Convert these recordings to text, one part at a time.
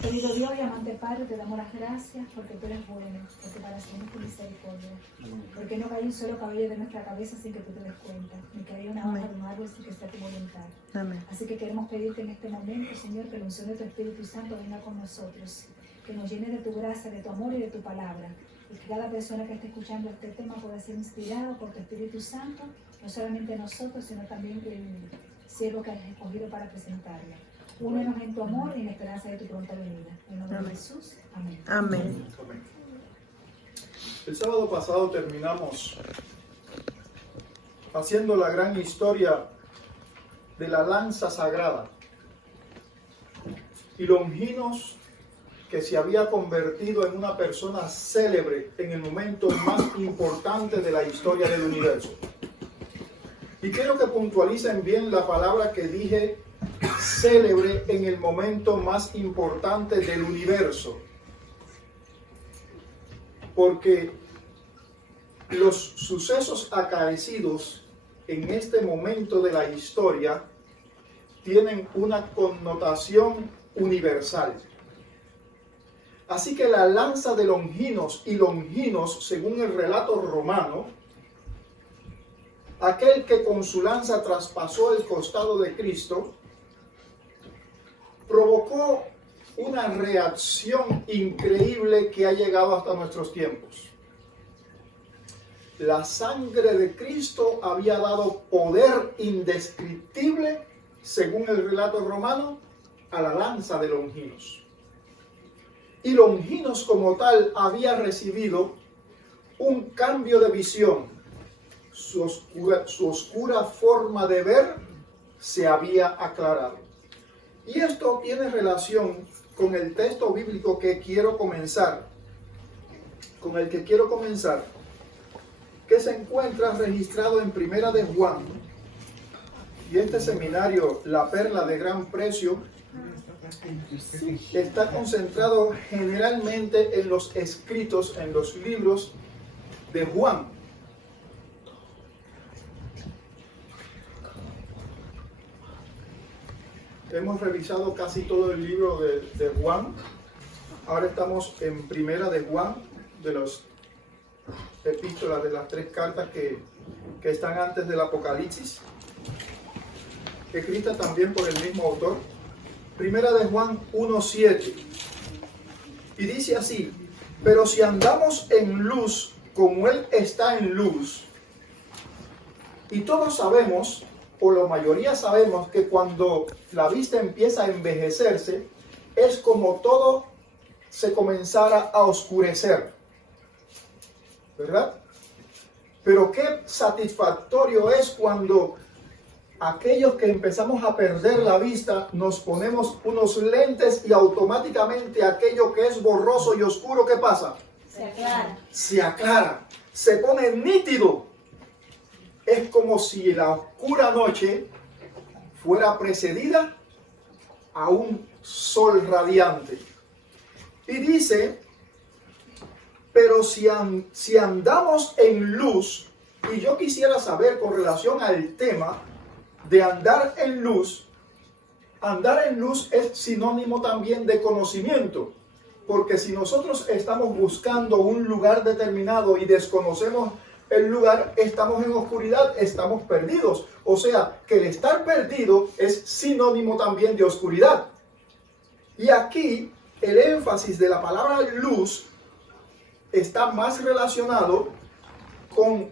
Querido Dios y amante Padre, te damos las gracias porque tú eres bueno, porque para siempre es tu misericordia. Porque no cae un solo cabello de nuestra cabeza sin que tú te des cuenta, ni cae una hoja de un árbol sin que sea tu voluntad. Amén. Así que queremos pedirte en este momento, Señor, que la unción de tu Espíritu Santo venga con nosotros, que nos llene de tu gracia, de tu amor y de tu palabra. Y que cada persona que esté escuchando este tema pueda ser inspirado por tu Espíritu Santo, no solamente nosotros, sino también el siervo que has escogido para presentarle. Únenos en tu amor y en la esperanza de tu pronta venida. En nombre de Jesús. Amén. Amén. Amén. El sábado pasado terminamos haciendo la gran historia de la lanza sagrada y Longinos, que se había convertido en una persona célebre en el momento más importante de la historia del universo. Y quiero que puntualicen bien la palabra que dije, célebre en el momento más importante del universo, porque los sucesos acaecidos en este momento de la historia tienen una connotación universal. Así que la lanza de Longinos, y Longinos, según el relato romano, aquel que con su lanza traspasó el costado de Cristo, provocó una reacción increíble que ha llegado hasta nuestros tiempos. La sangre de Cristo había dado poder indescriptible, según el relato romano, a la lanza de Longinos. Y Longinos como tal había recibido un cambio de visión. Su oscura forma de ver se había aclarado. Y esto tiene relación con el texto bíblico que quiero comenzar, con el que quiero comenzar, que se encuentra registrado en Primera de Juan. Y este seminario, La Perla de Gran Precio, está concentrado generalmente en los escritos, en los libros de Juan. Hemos revisado casi todo el libro de Juan. Ahora estamos en Primera de Juan, de las epístolas, de las 3 cartas que están antes del Apocalipsis, escrita también por el mismo autor. Primera de Juan 1:7. Y dice así: pero si andamos en luz como Él está en luz, y todos sabemos, o la mayoría sabemos, que cuando la vista empieza a envejecerse, es como todo se comenzara a oscurecer, ¿verdad? Pero qué satisfactorio es cuando aquellos que empezamos a perder la vista nos ponemos unos lentes y automáticamente aquello que es borroso y oscuro, ¿qué pasa? Se aclara. Se aclara, se pone nítido. Es como si la oscura noche fuera precedida a un sol radiante. Y dice, pero si andamos en luz, y yo quisiera saber con relación al tema de andar en luz, andar en luz es sinónimo también de conocimiento. Porque si nosotros estamos buscando un lugar determinado y desconocemos el lugar, estamos en oscuridad, estamos perdidos. O sea, que el estar perdido es sinónimo también de oscuridad. Y aquí el énfasis de la palabra luz está más relacionado con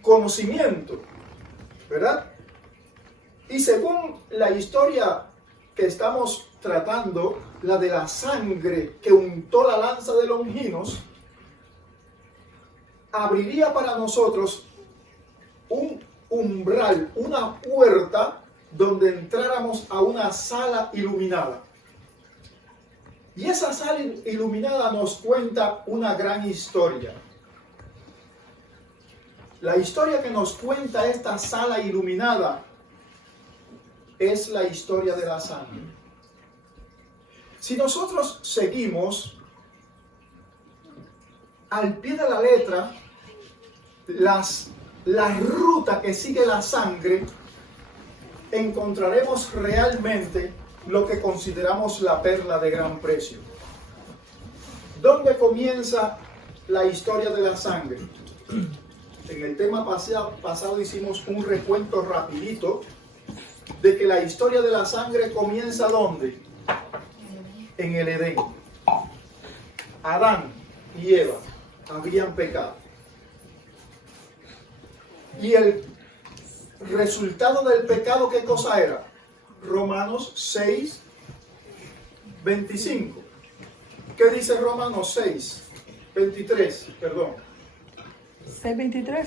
conocimiento, ¿verdad? Y según la historia que estamos tratando, la de la sangre que untó la lanza de Longinos, abriría para nosotros un umbral, una puerta donde entráramos a una sala iluminada. Y esa sala iluminada nos cuenta una gran historia. La historia que nos cuenta esta sala iluminada es la historia de la sangre. Si nosotros seguimos al pie de la letra la ruta que sigue la sangre, encontraremos realmente lo que consideramos la perla de gran precio. ¿Dónde comienza la historia de la sangre? En el tema pasado hicimos un recuento rapidito de que la historia de la sangre comienza ¿dónde? En el Edén. Adán y Eva habían pecado. Y el resultado del pecado, ¿qué cosa era? Romanos 6, 25. ¿Qué dice Romanos 6, 23? Perdón. 6:23.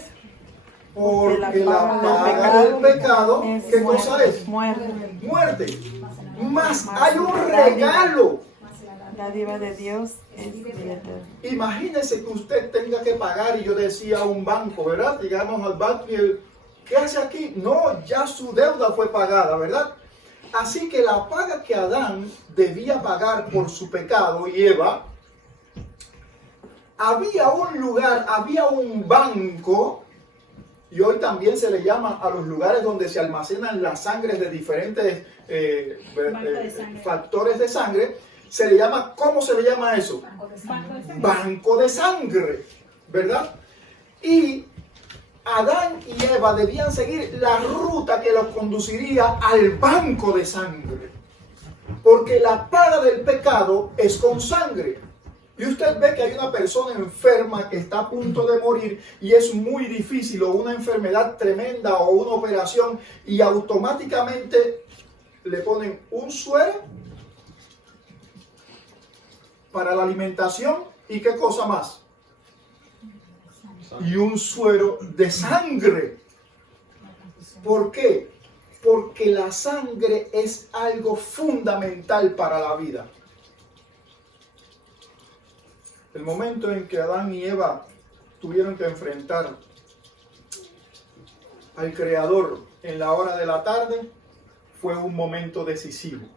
Porque la paga del pecado, ¿qué cosa es? Muerte. Muerte. Más hay un regalo. La dádiva de Dios es vida eterna. Imagínese que usted tenga que pagar, y yo decía a un banco, ¿verdad? Llegamos al banco y él, ¿qué hace aquí? No, ya su deuda fue pagada, ¿verdad? Así que la paga que Adán debía pagar por su pecado y Eva, había un lugar, había un banco, y hoy también se le llama a los lugares donde se almacenan las sangres de diferentes factores de sangre, se le llama, ¿cómo se le llama eso? Banco de sangre, ¿verdad? Y Adán y Eva debían seguir la ruta que los conduciría al banco de sangre, porque la paga del pecado es con sangre. Y usted ve que hay una persona enferma que está a punto de morir y es muy difícil, o una enfermedad tremenda o una operación, y automáticamente le ponen un suero para la alimentación y ¿qué cosa más? Y un suero de sangre. ¿Por qué? Porque la sangre es algo fundamental para la vida. El momento en que Adán y Eva tuvieron que enfrentar al Creador en la hora de la tarde fue un momento decisivo.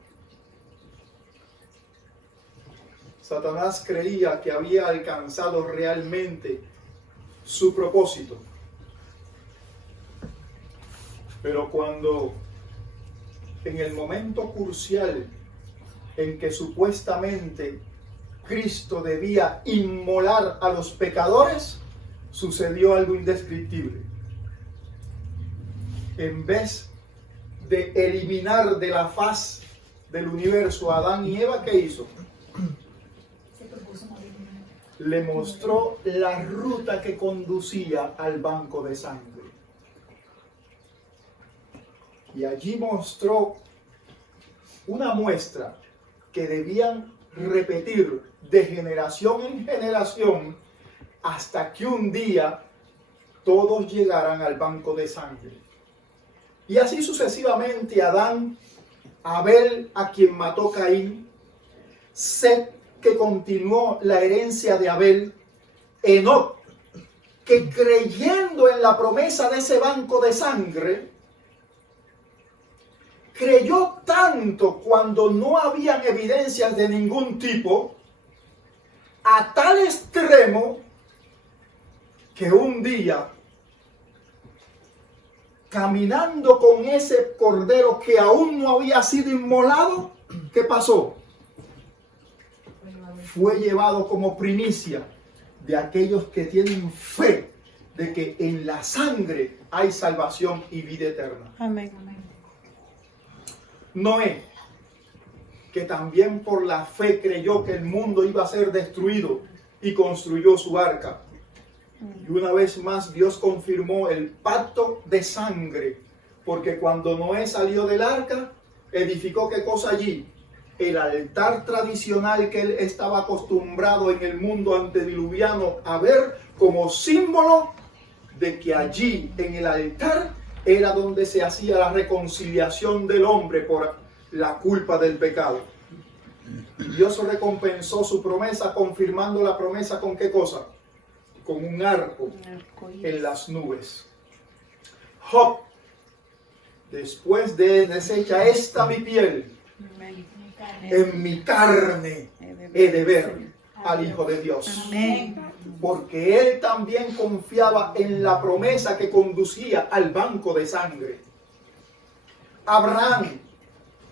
Satanás creía que había alcanzado realmente su propósito. Pero cuando en el momento crucial en que supuestamente Cristo debía inmolar a los pecadores, sucedió algo indescriptible. En vez de eliminar de la faz del universo a Adán y Eva, ¿qué hizo? Le mostró la ruta que conducía al banco de sangre. Y allí mostró una muestra que debían repetir de generación en generación hasta que un día todos llegaran al banco de sangre. Y así sucesivamente Adán, Abel, a quien mató Caín, Set, que continuó la herencia de Abel, Enoc, que creyendo en la promesa de ese banco de sangre, creyó tanto cuando no habían evidencias de ningún tipo, a tal extremo que un día caminando con ese cordero que aún no había sido inmolado, ¿qué pasó? Fue llevado como primicia de aquellos que tienen fe de que en la sangre hay salvación y vida eterna. Amén. Noé, que también por la fe creyó que el mundo iba a ser destruido y construyó su arca. Y una vez más Dios confirmó el pacto de sangre, porque cuando Noé salió del arca, edificó ¿qué cosa allí? El altar tradicional que él estaba acostumbrado en el mundo antediluviano a ver como símbolo de que allí en el altar era donde se hacía la reconciliación del hombre por la culpa del pecado. Y Dios recompensó su promesa confirmando la promesa ¿con qué cosa? Con un arco en las nubes. Job, después de deshecha esta mi piel, en mi carne he de ver al Hijo de Dios. Porque él también confiaba en la promesa que conducía al banco de sangre. Abraham,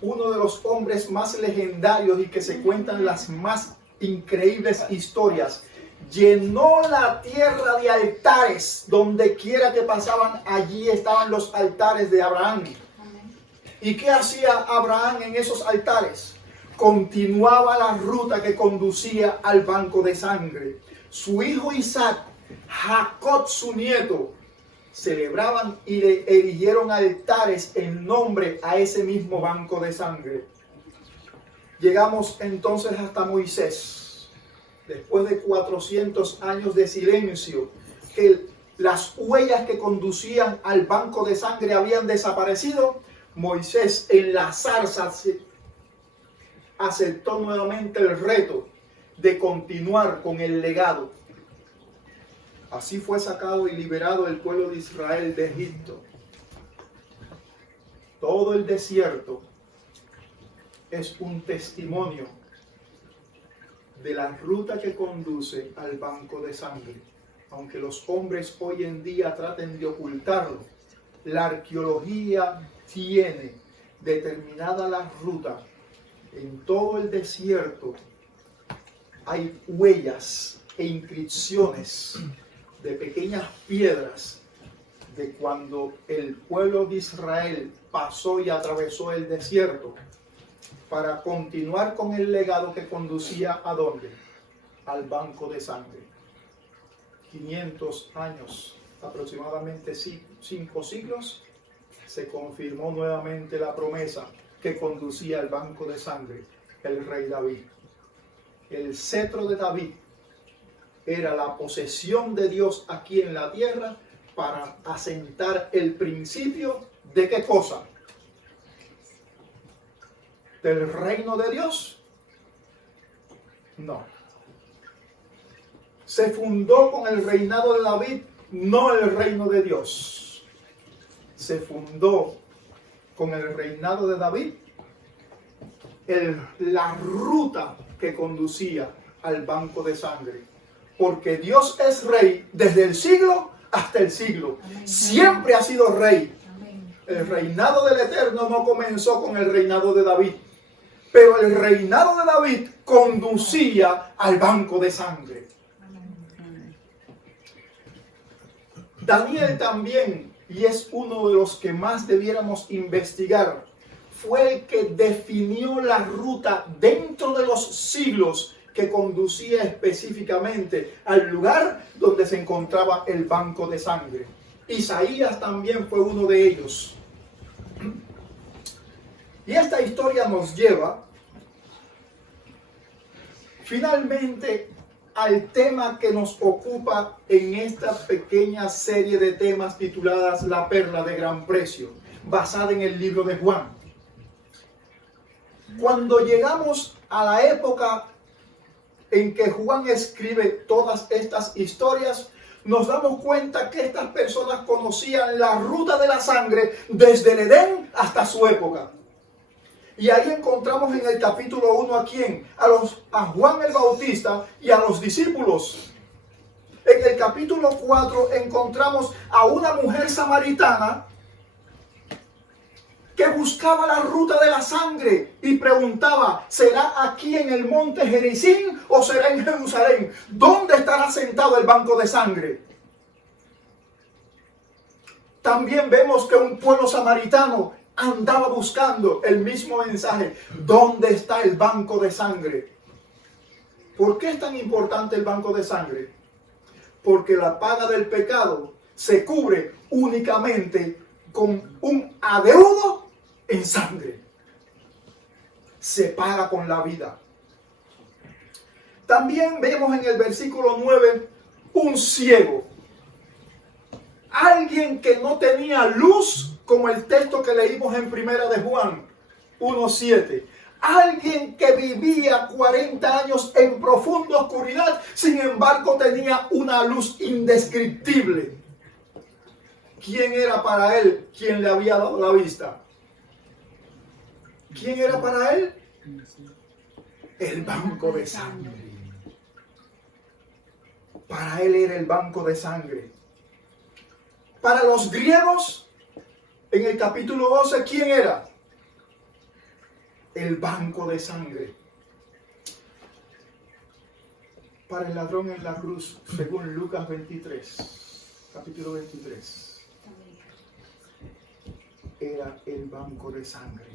uno de los hombres más legendarios y que se cuentan las más increíbles historias, llenó la tierra de altares. Donde quiera que pasaban, allí estaban los altares de Abraham. ¿Y qué hacía Abraham en esos altares? Continuaba la ruta que conducía al banco de sangre. Su hijo Isaac, Jacob su nieto, celebraban y le erigieron altares en nombre a ese mismo banco de sangre. Llegamos entonces hasta Moisés. Después de 400 años de silencio, que las huellas que conducían al banco de sangre habían desaparecido, Moisés en la zarza aceptó nuevamente el reto de continuar con el legado. Así fue sacado y liberado el pueblo de Israel de Egipto. Todo el desierto es un testimonio de la ruta que conduce al banco de sangre. Aunque los hombres hoy en día traten de ocultarlo, la arqueología tiene determinada la ruta. En todo el desierto hay huellas e inscripciones de pequeñas piedras de cuando el pueblo de Israel pasó y atravesó el desierto para continuar con el legado que conducía ¿a dónde? Al banco de sangre. 500 años, aproximadamente 5 siglos, se confirmó nuevamente la promesa que conducía al banco de sangre, el rey David. El cetro de David era la posesión de Dios aquí en la tierra para asentar el principio de ¿qué cosa? ¿Del reino de Dios? No. Se fundó con el reinado de David, no el reino de Dios. Se fundó con el reinado de David la ruta que conducía al banco de sangre. Porque Dios es rey desde el siglo hasta el siglo. Amén. Siempre ha sido rey. Amén. El reinado del Eterno no comenzó con el reinado de David. Pero el reinado de David conducía al banco de sangre. Amén. Daniel también, y es uno de los que más debiéramos investigar, fue el que definió la ruta dentro de los siglos que conducía específicamente al lugar donde se encontraba el banco de sangre. Isaías también fue uno de ellos. Y esta historia nos lleva finalmente al tema que nos ocupa en esta pequeña serie de temas tituladas La Perla de Gran Precio, basada en el libro de Juan. Cuando llegamos a la época en que Juan escribe todas estas historias, nos damos cuenta que estas personas conocían la ruta de la sangre desde el Edén hasta su época. Y ahí encontramos en el capítulo 1 ¿a quién? A Juan el Bautista y a los discípulos. En el capítulo 4 encontramos a una mujer samaritana que buscaba la ruta de la sangre y preguntaba, ¿será aquí en el monte Gerizim o será en Jerusalén? ¿Dónde estará sentado el banco de sangre? También vemos que un pueblo samaritano andaba buscando el mismo mensaje. ¿Dónde está el banco de sangre? ¿Por qué es tan importante el banco de sangre? Porque la paga del pecado se cubre únicamente con un adeudo en sangre. Se paga con la vida. También vemos en el versículo 9 un ciego. Alguien que no tenía luz, como el texto que leímos en Primera de Juan 1:7. Alguien que vivía 40 años en profunda oscuridad, sin embargo tenía una luz indescriptible. ¿Quién era para él quien le había dado la vista? ¿Quién era para él? El banco de sangre. Para él era el banco de sangre. Para los griegos, en el capítulo 12, ¿quién era? El banco de sangre. Para el ladrón en la cruz, según Lucas 23, capítulo 23, era el banco de sangre.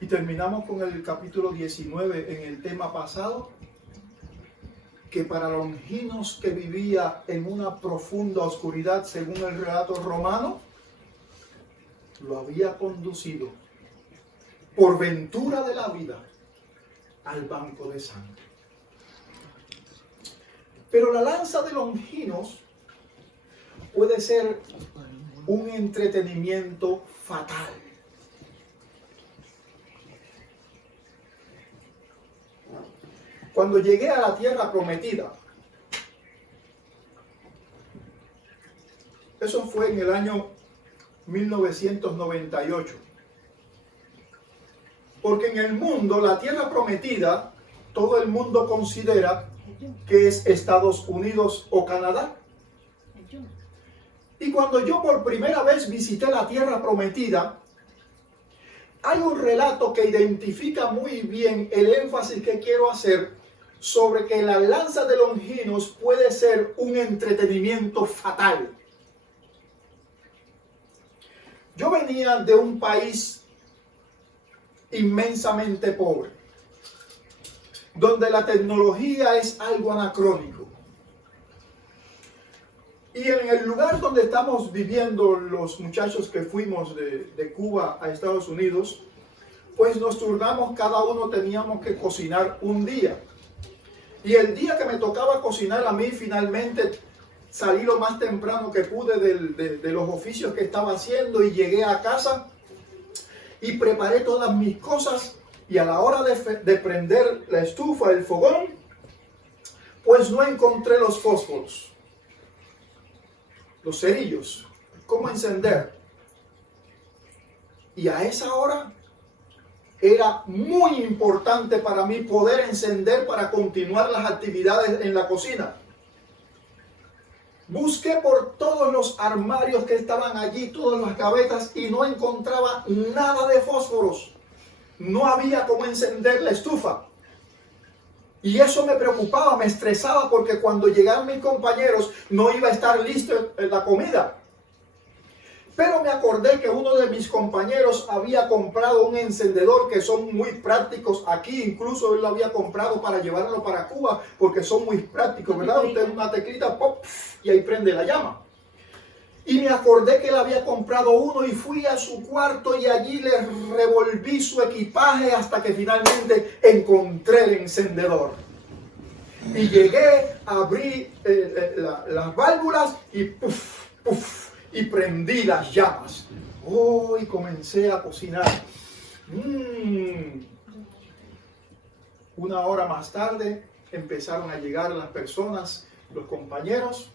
Y terminamos con el capítulo 19 en el tema pasado, que para Longinos, que vivía en una profunda oscuridad, según el relato romano, lo había conducido por ventura de la vida al banco de sangre. Pero la lanza de Longinos puede ser un entretenimiento fatal. Cuando llegué a la tierra prometida, eso fue en el año 1998. Porque en el mundo, la tierra prometida, todo el mundo considera que es Estados Unidos o Canadá. Y cuando yo por primera vez visité la tierra prometida, hay un relato que identifica muy bien el énfasis que quiero hacer sobre que la lanza de Longinos puede ser un entretenimiento fatal. Yo venía de un país inmensamente pobre, donde la tecnología es algo anacrónico. Y en el lugar donde estamos viviendo los muchachos que fuimos de Cuba a Estados Unidos, pues nos turnamos, cada uno teníamos que cocinar un día. Y el día que me tocaba cocinar a mí, finalmente salí lo más temprano que pude de los oficios que estaba haciendo y llegué a casa y preparé todas mis cosas, y a la hora de prender la estufa, el fogón, pues no encontré los fósforos, los cerillos, cómo encender. Y a esa hora era muy importante para mí poder encender para continuar las actividades en la cocina. Busqué por todos los armarios que estaban allí, todas las gavetas, y no encontraba nada de fósforos. No había cómo encender la estufa. Y eso me preocupaba, me estresaba, porque cuando llegaran mis compañeros no iba a estar lista la comida. Pero me acordé que uno de mis compañeros había comprado un encendedor que son muy prácticos aquí. Incluso él lo había comprado para llevarlo para Cuba, porque son muy prácticos, ¿verdad? Usted una teclita, pop, y ahí prende la llama. Y me acordé que él había comprado uno y fui a su cuarto y allí le revolví su equipaje hasta que finalmente encontré el encendedor. Y llegué, abrí las válvulas y puff, puff, y prendí las llamas. Oh, y comencé a cocinar. Una hora más tarde empezaron a llegar las personas, los compañeros,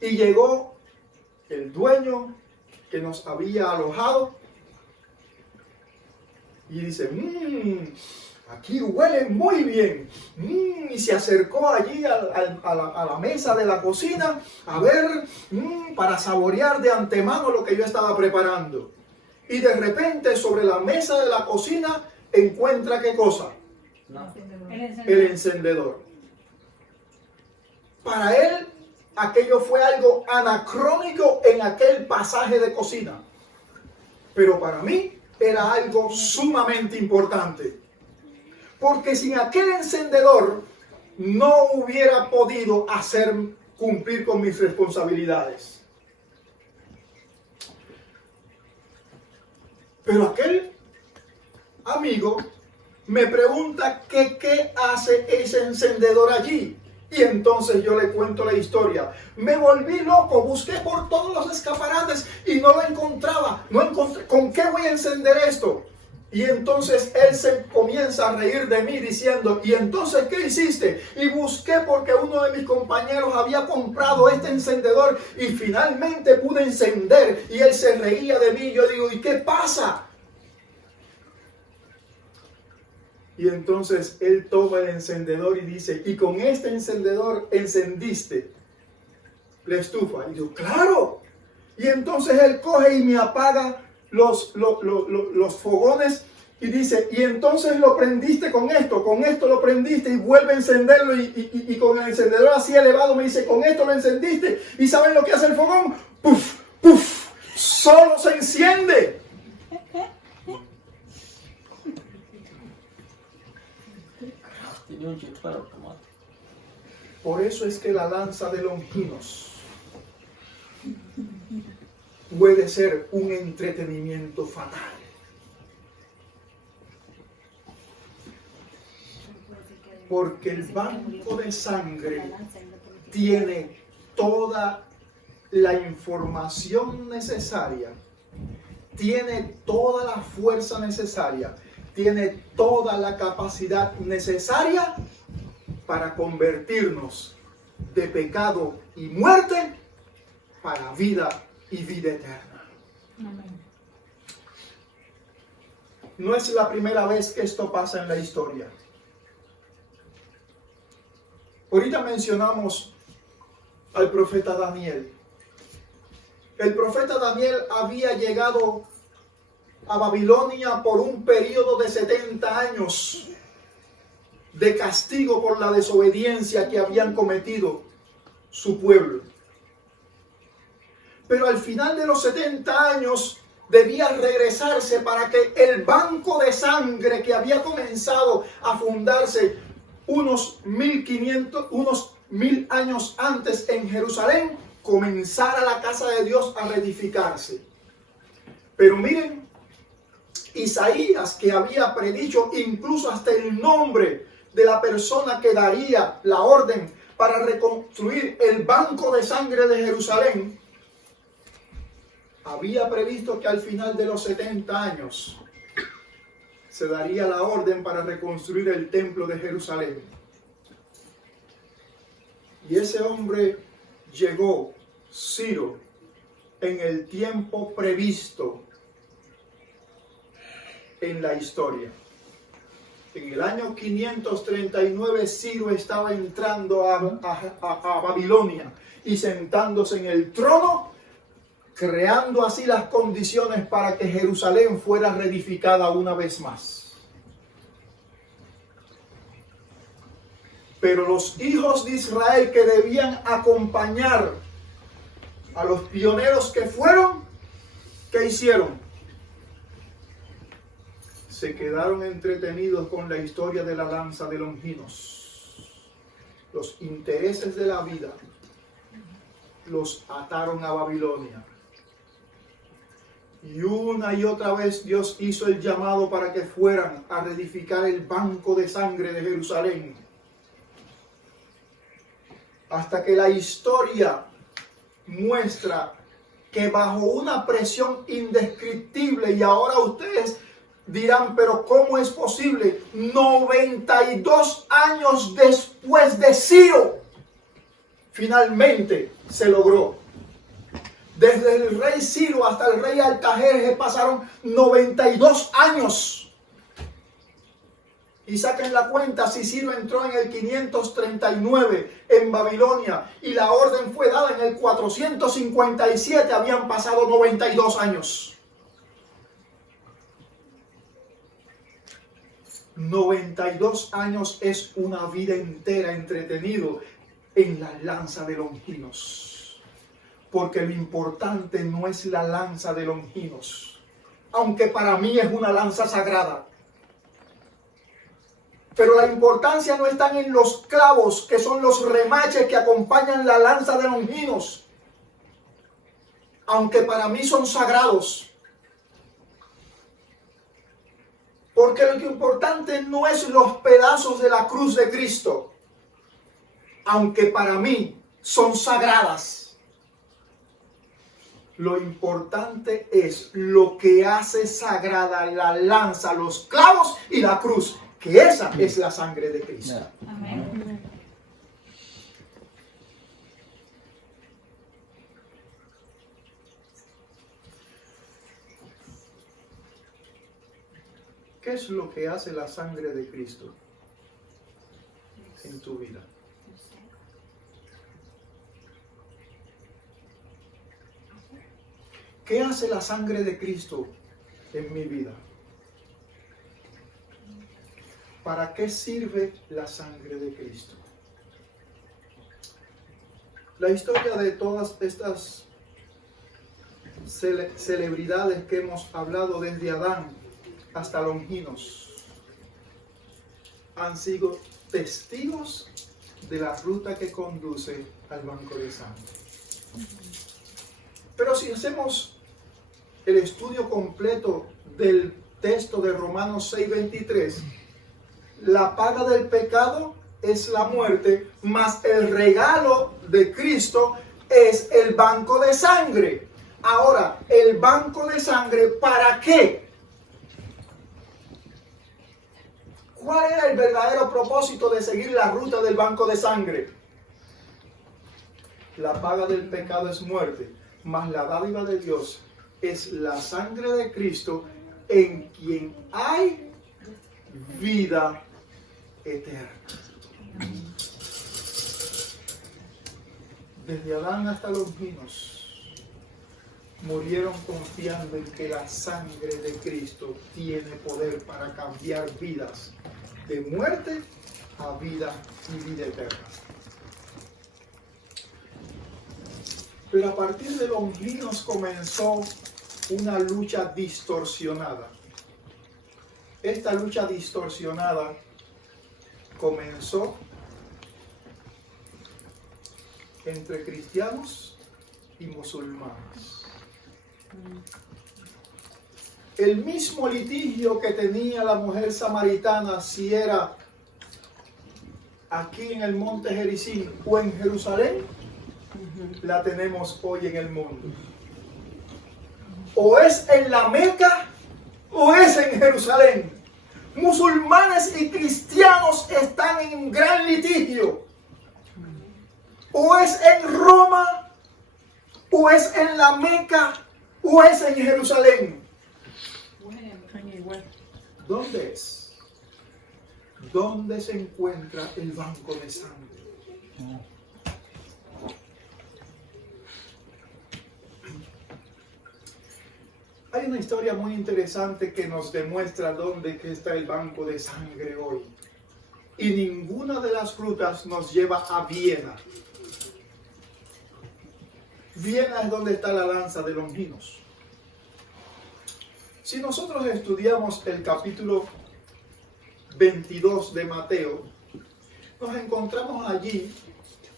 y llegó el dueño que nos había alojado y dice, aquí huele muy bien. Y se acercó allí a la mesa de la cocina a ver, para saborear de antemano lo que yo estaba preparando. Y de repente sobre la mesa de la cocina encuentra ¿qué cosa? No. El encendedor. Para él aquello fue algo anacrónico en aquel pasaje de cocina. Pero para mí era algo sumamente importante. Porque sin aquel encendedor no hubiera podido cumplir con mis responsabilidades. Pero aquel amigo me pregunta que qué hace ese encendedor allí. Y entonces yo le cuento la historia. Me volví loco, busqué por todos los escaparates y no lo encontraba. No encontré. ¿Con qué voy a encender esto? Y entonces él se comienza a reír de mí diciendo, ¿y entonces qué hiciste? Y busqué porque uno de mis compañeros había comprado este encendedor y finalmente pude encender. Y él se reía de mí. Yo digo, ¿y qué pasa? Y entonces él toma el encendedor y dice, ¿y con este encendedor encendiste la estufa? Y yo, ¡claro! Y entonces él coge y me apaga los fogones y dice, y entonces lo prendiste con esto lo prendiste y vuelve a encenderlo y con el encendedor así elevado me dice, con esto lo encendiste. ¿Y saben lo que hace el fogón? ¡Puf! ¡Puf! ¡Solo se enciende! Tenía un disparo automático. Por eso es que la lanza de Longinos puede ser un entretenimiento fatal. Porque el banco de sangre tiene toda la información necesaria, tiene toda la fuerza necesaria, tiene toda la capacidad necesaria para convertirnos de pecado y muerte para vida y vida eterna. Amén. No es la primera vez que esto pasa en la historia. Ahorita mencionamos al profeta Daniel. El profeta Daniel había llegado a Babilonia por un periodo de 70 años de castigo por la desobediencia que habían cometido su pueblo. Pero al final de los 70 años debía regresarse para que el banco de sangre que había comenzado a fundarse unos 1000 años antes en Jerusalén, comenzara la casa de Dios a reedificarse. Pero miren, Isaías, que había predicho incluso hasta el nombre de la persona que daría la orden para reconstruir el banco de sangre de Jerusalén, había previsto que al final de los 70 años se daría la orden para reconstruir el templo de Jerusalén. Y ese hombre llegó, Ciro, en el tiempo previsto en la historia. En el año 539 Ciro estaba entrando a Babilonia y sentándose en el trono, creando así las condiciones para que Jerusalén fuera reedificada una vez más. Pero los hijos de Israel que debían acompañar a los pioneros que fueron, ¿qué hicieron? Se quedaron entretenidos con la historia de la lanza de Longinos. Los intereses de la vida los ataron a Babilonia. Y una y otra vez Dios hizo el llamado para que fueran a reedificar el banco de sangre de Jerusalén. Hasta que la historia muestra que bajo una presión indescriptible, y ahora ustedes dirán, pero ¿cómo es posible? 92 años después de Ciro, finalmente se logró. Desde el rey Ciro hasta el rey Artajerjes pasaron 92 años. Y saquen la cuenta, si Ciro entró en el 539 en Babilonia y la orden fue dada en el 457, habían pasado 92 años. 92 años es una vida entera entretenido en la lanza de Longinos. Porque lo importante no es la lanza de Longinos, aunque para mí es una lanza sagrada. Pero la importancia no está en los clavos, que son los remaches que acompañan la lanza de Longinos, aunque para mí son sagrados. Porque lo importante no es los pedazos de la cruz de Cristo, aunque para mí son sagradas. Lo importante es lo que hace sagrada la lanza, los clavos y la cruz, que esa es la sangre de Cristo. Amén. ¿Qué es lo que hace la sangre de Cristo en tu vida? ¿Qué hace la sangre de Cristo en mi vida? ¿Para qué sirve la sangre de Cristo? La historia de todas estas celebridades que hemos hablado desde Adán hasta Longinos han sido testigos de la ruta que conduce al banco de sangre. Pero si hacemos el estudio completo del texto de Romanos 6:23, la paga del pecado es la muerte, mas el regalo de Cristo es el banco de sangre. Ahora, el banco de sangre, ¿para qué? ¿Cuál era el verdadero propósito de seguir la ruta del banco de sangre? La paga del pecado es muerte, mas la dádiva de Dios es la sangre de Cristo, en quien hay vida eterna. Desde Adán hasta Longinos murieron confiando en que la sangre de Cristo tiene poder para cambiar vidas de muerte a vida y vida eterna. Pero a partir de Longinos comenzó una lucha distorsionada. Esta lucha distorsionada comenzó entre cristianos y musulmanes. El mismo litigio que tenía la mujer samaritana, si era aquí en el monte Gerizim o en Jerusalén, la tenemos hoy en el mundo. O es en la Meca o es en Jerusalén. Musulmanes y cristianos están en un gran litigio. O es en Roma, o es en la Meca, o es en Jerusalén. ¿Dónde es? ¿Dónde se encuentra el banco de sangre? Hay una historia muy interesante que nos demuestra dónde está el banco de sangre hoy. Y ninguna de las rutas nos lleva a Viena. Viena es donde está la lanza de Longinos. Si nosotros estudiamos el capítulo 22 de Mateo, nos encontramos allí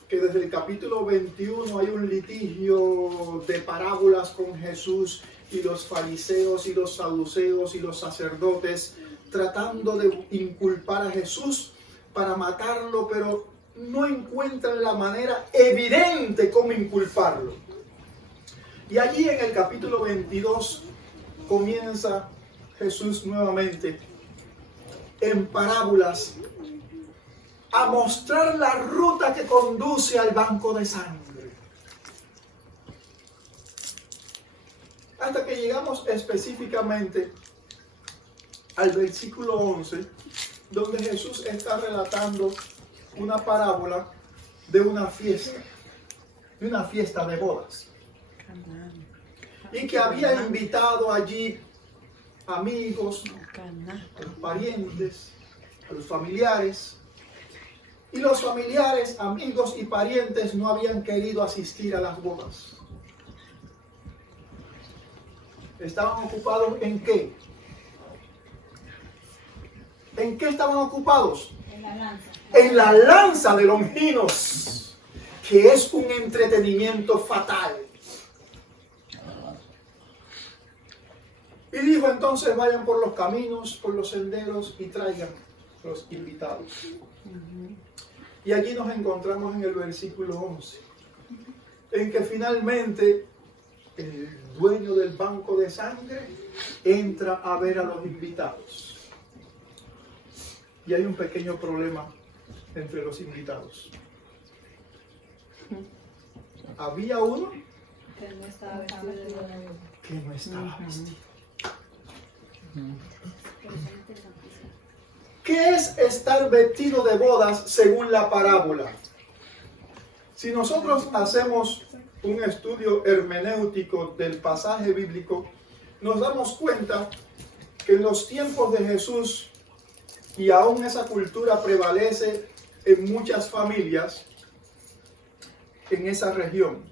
que desde el capítulo 21 hay un litigio de parábolas con Jesús y los fariseos y los saduceos y los sacerdotes tratando de inculpar a Jesús para matarlo, pero no encuentran la manera evidente cómo inculparlo. Y allí en el capítulo 22 comienza Jesús nuevamente en parábolas a mostrar la ruta que conduce al banco de sangre. Hasta que llegamos específicamente al versículo 11, donde Jesús está relatando una parábola de una fiesta de bodas. Y que había invitado allí amigos, a los parientes, a los familiares. Y los familiares, amigos y parientes no habían querido asistir a las bodas. ¿Estaban ocupados en qué? ¿En qué estaban ocupados? En la lanza. En la lanza de Longinos, que es un entretenimiento fatal. Y dijo entonces: vayan por los caminos, por los senderos y traigan los invitados. Y allí nos encontramos en el versículo 11, en que finalmente el dueño del banco de sangre entra a ver a los invitados. Y hay un pequeño problema entre los invitados. Había uno Que no estaba vestido de boda. que no estaba vestido. ¿Qué es estar vestido de bodas según la parábola? Si nosotros hacemos un estudio hermenéutico del pasaje bíblico, nos damos cuenta que en los tiempos de Jesús, y aún esa cultura prevalece en muchas familias en esa región,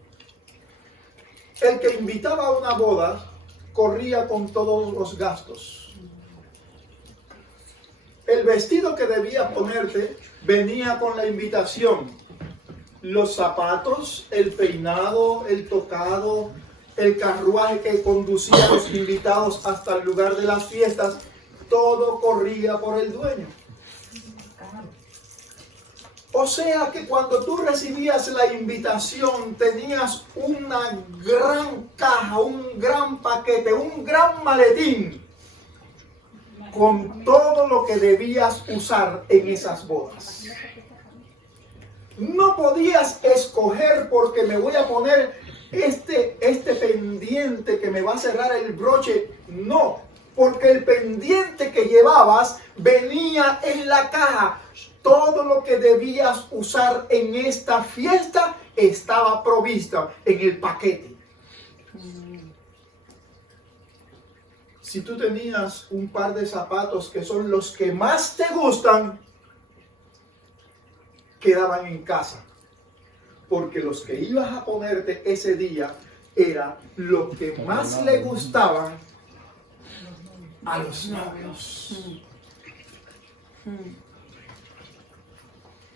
el que invitaba a una boda corría con todos los gastos. El vestido que debías ponerte venía con la invitación. Los zapatos, el peinado, el tocado, el carruaje que conducía a los invitados hasta el lugar de las fiestas, todo corría por el dueño. O sea que cuando tú recibías la invitación, tenías una gran caja, un gran paquete, un gran maletín con todo lo que debías usar en esas bodas. No podías escoger porque me voy a poner este pendiente que me va a cerrar el broche. No, porque el pendiente que llevabas venía en la caja. Todo lo que debías usar en esta fiesta estaba provisto en el paquete. Si tú tenías un par de zapatos que son los que más te gustan, quedaban en casa. Porque los que ibas a ponerte ese día era lo que más le gustaban a los novios.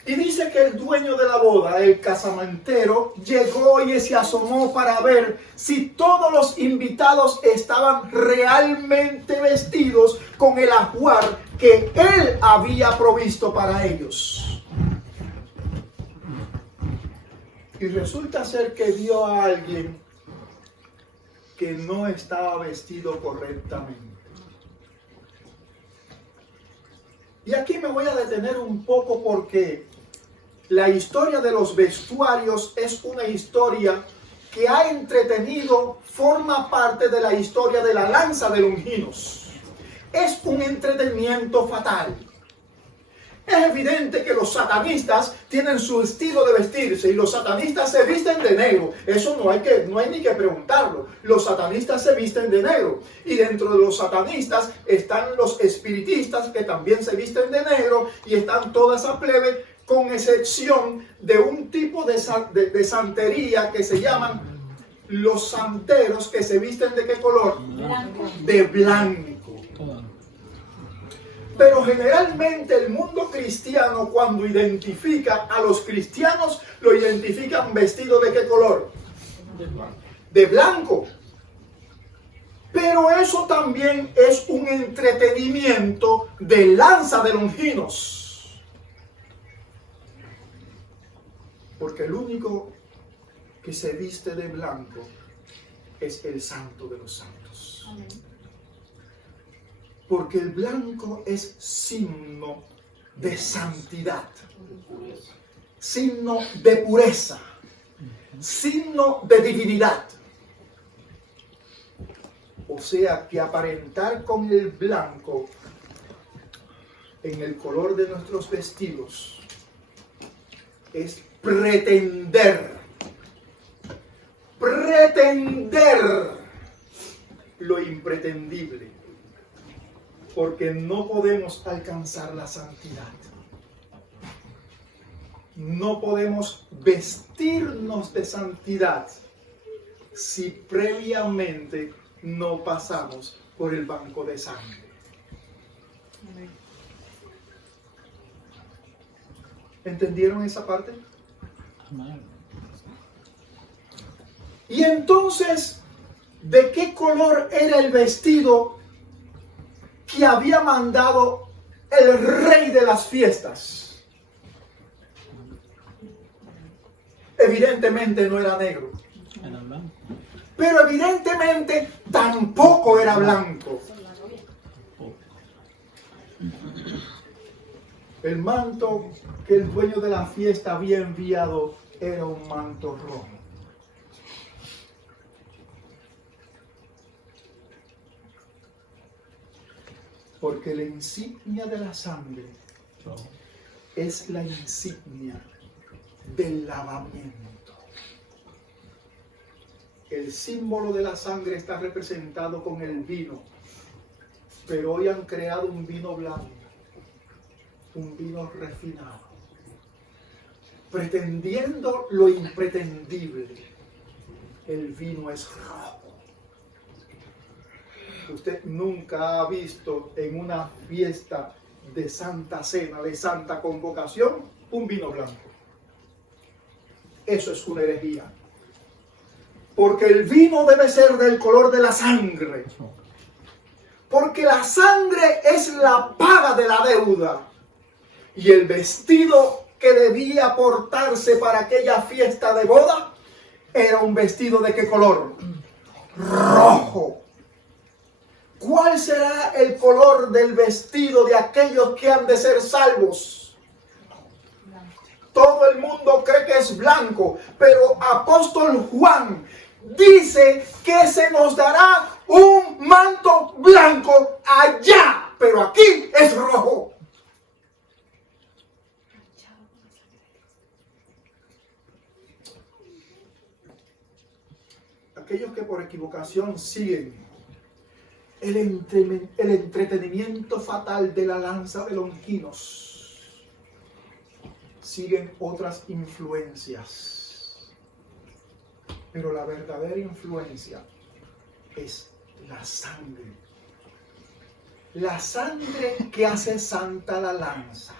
Y dice que el dueño de la boda, el casamentero, llegó y se asomó para ver si todos los invitados estaban realmente vestidos con el ajuar que él había provisto para ellos. Y resulta ser que vio a alguien que no estaba vestido correctamente. Y aquí me voy a detener un poco porque la historia de los vestuarios es una historia que ha entretenido, forma parte de la historia de la lanza de Longinos. Es un entretenimiento fatal. Es evidente que los satanistas tienen su estilo de vestirse y los satanistas se visten de negro. Eso no hay ni que preguntarlo. Los satanistas se visten de negro. Y dentro de los satanistas están los espiritistas que también se visten de negro y están toda esa plebe, con excepción de un tipo de santería que se llaman los santeros, que se visten ¿de qué color? Blanco. De blanco. Pero generalmente el mundo cristiano, cuando identifica a los cristianos, lo identifican vestido ¿de qué color? De blanco. Pero eso también es un entretenimiento de lanza de Longinos. Porque el único que se viste de blanco es el Santo de los Santos. Amén. Porque el blanco es signo de santidad, signo de pureza, signo de divinidad. O sea que aparentar con el blanco en el color de nuestros vestidos es pretender lo impretendible, porque no podemos alcanzar la santidad. No podemos vestirnos de santidad si previamente no pasamos por el banco de sangre. ¿Entendieron esa parte? Y entonces, ¿de qué color era el vestido que había mandado el rey de las fiestas? Evidentemente no era negro. Pero evidentemente tampoco era blanco. El manto que el dueño de la fiesta había enviado era un manto rojo. Porque la insignia de la sangre es la insignia del lavamiento. El símbolo de la sangre está representado con el vino, pero hoy han creado un vino blanco, un vino refinado, pretendiendo lo impretendible. El vino es rojo. Usted nunca ha visto en una fiesta de Santa Cena, de Santa Convocación, un vino blanco. Eso es una herejía. Porque el vino debe ser del color de la sangre. Porque la sangre es la paga de la deuda. Y el vestido que debía portarse para aquella fiesta de boda era un vestido ¿de qué color? Rojo. ¿Cuál será el color del vestido de aquellos que han de ser salvos? Todo el mundo cree que es blanco, pero apóstol Juan dice que se nos dará un manto blanco allá, pero aquí es rojo. Aquellos que por equivocación siguen el entretenimiento fatal de la lanza de Longinos, siguen otras influencias, pero la verdadera influencia es la sangre que hace santa la lanza,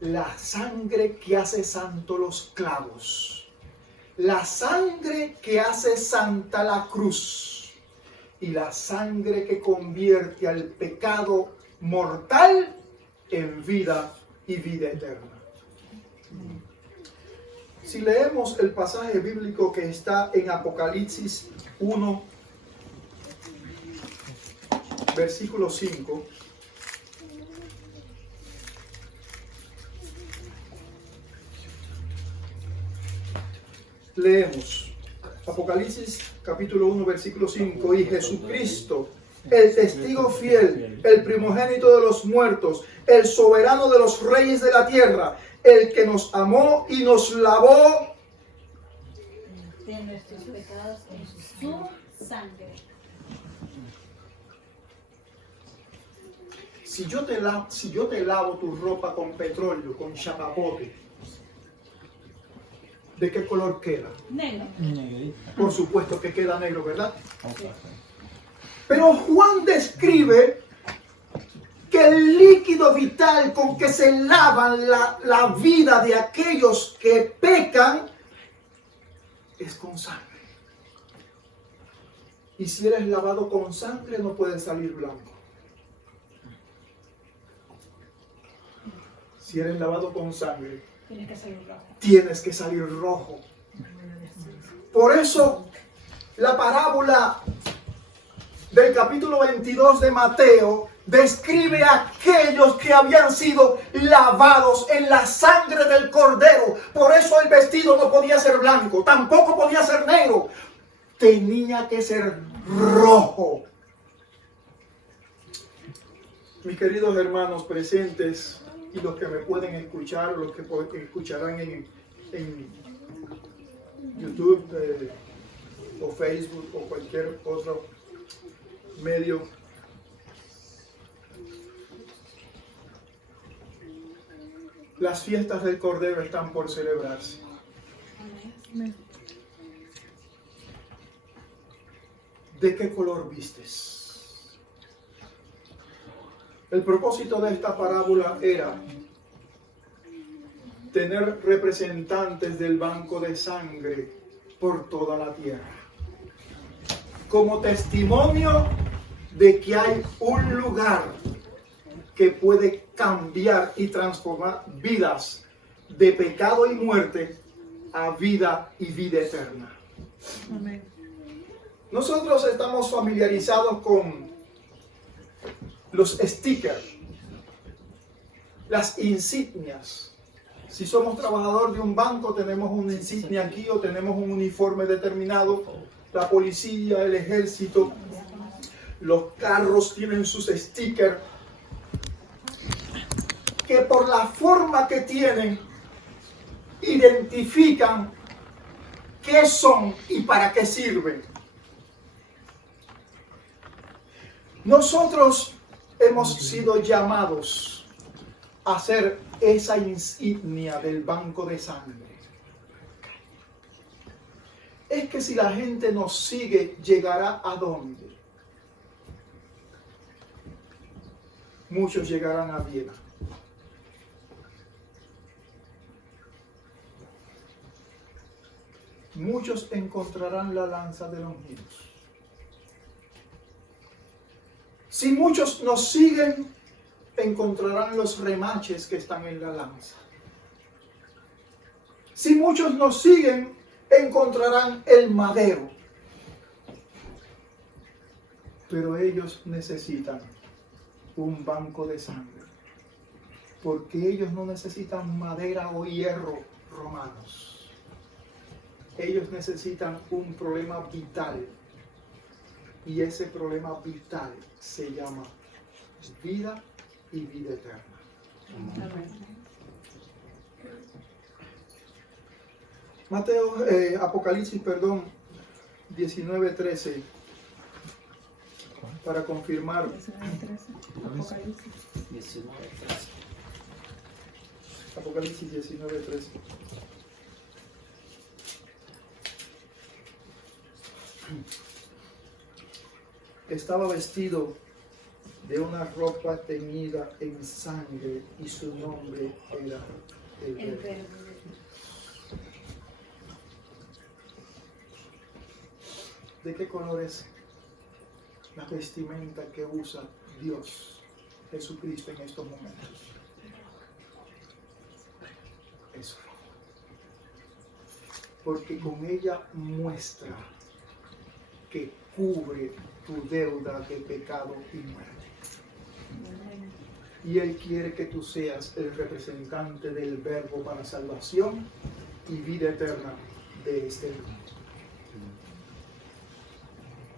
la sangre que hace santo los clavos, la sangre que hace santa la cruz, y la sangre que convierte al pecado mortal en vida y vida eterna. Si leemos el pasaje bíblico que está en Apocalipsis 1, versículo 5, leemos Apocalipsis capítulo 1, versículo 5, y Jesucristo, el testigo fiel, el primogénito de los muertos, el soberano de los reyes de la tierra, el que nos amó y nos lavó de nuestros pecados en su sangre. Si yo te lavo tu ropa con petróleo, con chapapote, ¿de qué color queda? Negro. Por supuesto que queda negro, ¿verdad? Pero Juan describe que el líquido vital con que se lavan la vida de aquellos que pecan es con sangre. Y si eres lavado con sangre no puedes salir blanco. Si eres lavado con sangre, tienes que salir rojo. Por eso la parábola del capítulo 22 de Mateo describe a aquellos que habían sido lavados en la sangre del Cordero. Por eso el vestido no podía ser blanco, tampoco podía ser negro. Tenía que ser rojo. mis queridos hermanos presentes y los que me pueden escuchar, los que escucharán en YouTube o Facebook o cualquier otro medio. Las fiestas del Cordero están por celebrarse. ¿De qué color vistes? El propósito de esta parábola era tener representantes del banco de sangre por toda la tierra, como testimonio de que hay un lugar que puede cambiar y transformar vidas de pecado y muerte a vida y vida eterna. Amén. Nosotros estamos familiarizados con los stickers, las insignias. Si somos trabajador de un banco, tenemos una insignia aquí o tenemos un uniforme determinado. La policía, el ejército, los carros tienen sus stickers que por la forma que tienen identifican qué son y para qué sirven. Nosotros hemos sido llamados a ser esa insignia del banco de sangre. Es que si la gente nos sigue, ¿llegará a dónde? Muchos llegarán a Viena. Muchos encontrarán la lanza de Longinos. Si muchos nos siguen, encontrarán los remaches que están en la lanza. Si muchos nos siguen, encontrarán el madero. Pero ellos necesitan un banco de sangre, porque ellos no necesitan madera o hierro romanos. Ellos necesitan un problema vital, y ese problema vital se llama vida y vida eterna. Apocalipsis 19:13, para confirmar. 19:13. Apocalipsis 19:13. Estaba vestido de una ropa teñida en sangre y su nombre era el Verbo. ¿De qué color es la vestimenta que usa Dios, Jesucristo, en estos momentos? Es rojo. Porque con ella muestra que cubre tu deuda de pecado y muerte. Y Él quiere que tú seas el representante del Verbo para salvación y vida eterna de este mundo.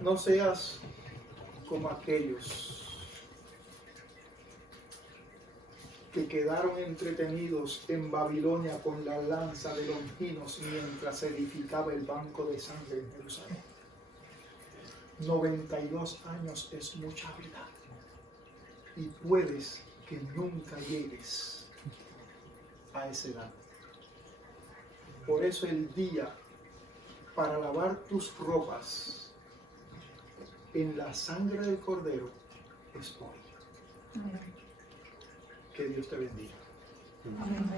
No seas como aquellos que quedaron entretenidos en Babilonia con la lanza de Longinos mientras se edificaba el banco de sangre en Jerusalén. 92 años es mucha vida y puedes que nunca llegues a esa edad. Por eso el día para lavar tus ropas en la sangre del Cordero es hoy. Que Dios te bendiga. Amén.